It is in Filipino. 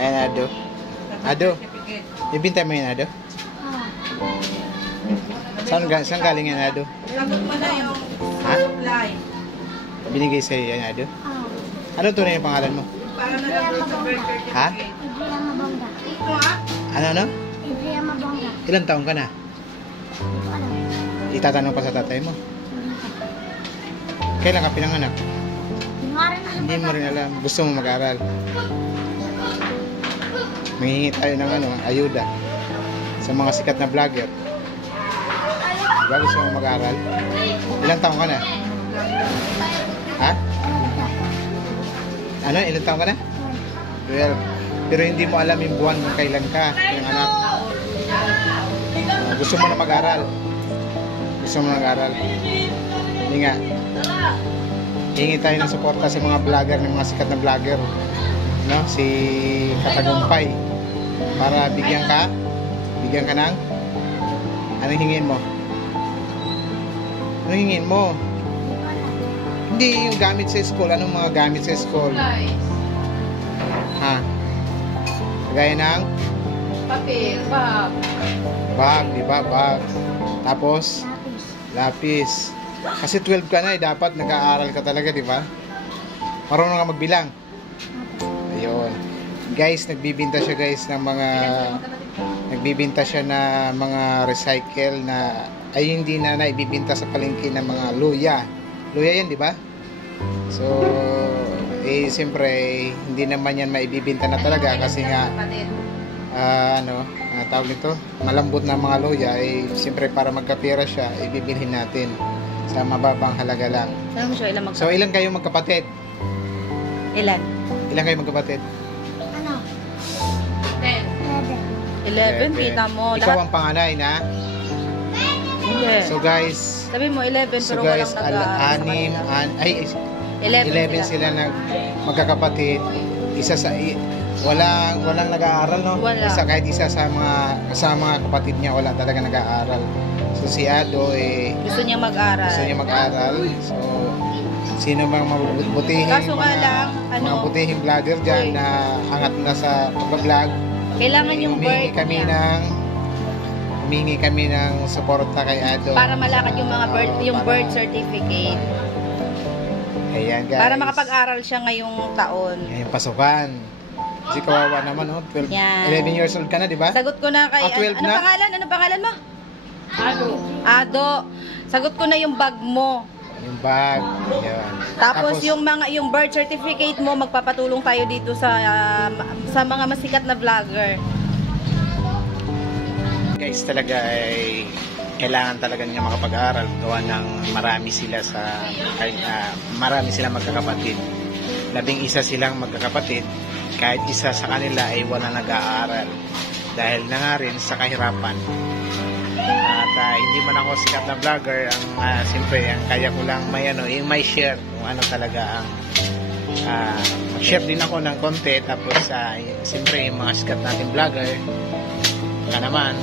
Ayan, Ado. Ado, ibintay mo yan, Ado? Saan galing yan, Ado? Sagot mo na yung Ha? supply. Binigay sa'yo yan, Ado? Ano tunay yung pangalan mo? Para na lang sa birth certificate. Ha? Adria Mabongga. Ito ha? Ano? Adria Mabongga. Ilang taon ka na? Hindi ko alam. Itatanong pa sa tatay mo. Kailan ka pinanganak? Kunwari na Hindi mo rin alam. Gusto mo mag-aral. Manghingi tayo ng ayuda sa mga sikat na vlogger. Diba gusto mo mag-aral? Ilang taon ka na? Ha? Ano? Ilang taon ka na? 12. Pero hindi mo alam yung buwan kung kailan ka yung anak. Gusto mo na mag-aral. Gusto mo na mag-aral. Hindi nga. Hingi tayo ng suporta sa mga vlogger, ng mga sikat na vlogger. No? Si Katagumpay. Para bigyan ka ng anong hingin mo? Anong hingin mo? Hindi yung gamit sa school. Anong mga gamit sa school? Ha? Kagaya ng Papel, bag. bag, di ba? Bag. Tapos, lapis. lapis. Kasi 12 ka na dapat nag-aaral ka talaga, di ba? Marunong ka magbilang. Ayun. Guys, nagbibinta siya guys ng mga recycle na ay hindi na naibibinta sa palengke ng mga luya. Luya yan, di ba? So, siyempre, hindi naman yan maibibinta na talaga kasi nga tawag nito, malambot na mga luya, siyempre para magkapira siya, ibibilhin natin sa mababang halaga lang. Ano mo siya, ilang So, ilan kayo magkapatid? Ilan? Ilan kayo magkapatid? Ano? 10. 11, 11. kita mo. Ikaw ang panganay na? Hindi. So, guys, Sabi mo 11, pero walang nag-aaral. 11 sila magkakapatid. Isa sa walang nag-aaral, no? Wala. Kahit isa sa mga kapatid niya wala talaga nag-aaral. So si Ado gusto niya mag-aral. So sino mang mabubutihin Kaso nga lang, mga butihing vlogger diyan na angat na sa pag-vlog. Kailangan yung birth niya. Humingi kami ng suporta kay Ado. Para malakad yung birth certificate. Ayan, guys. Para makapag-aral siya ngayong taon. Ngayong pasukan. Kasi kawawa naman, 12, Yan. 11 years old ka na, di ba? Sagot ko na kay... 12 ano na? pangalan? Ano pangalan mo? Ado. Sagot ko na yung bag mo. Yung bag. Ayan. Tapos yung birth certificate mo, magpapatulong tayo dito sa mga masikat na vlogger. Guys, talaga ay kailangan talaga niya makapag-aral. Gawa ng marami silang magkakapatid. 11 silang magkakapatid. Kahit isa sa kanila ay wala nag-aaral. Dahil na nga rin sa kahirapan. At hindi man ako sikat na vlogger, siyempre, ang kaya ko lang may share kung ano talaga ang mag-share din ako ng konti. Tapos, siyempre, yung mga sikat natin vlogger, naman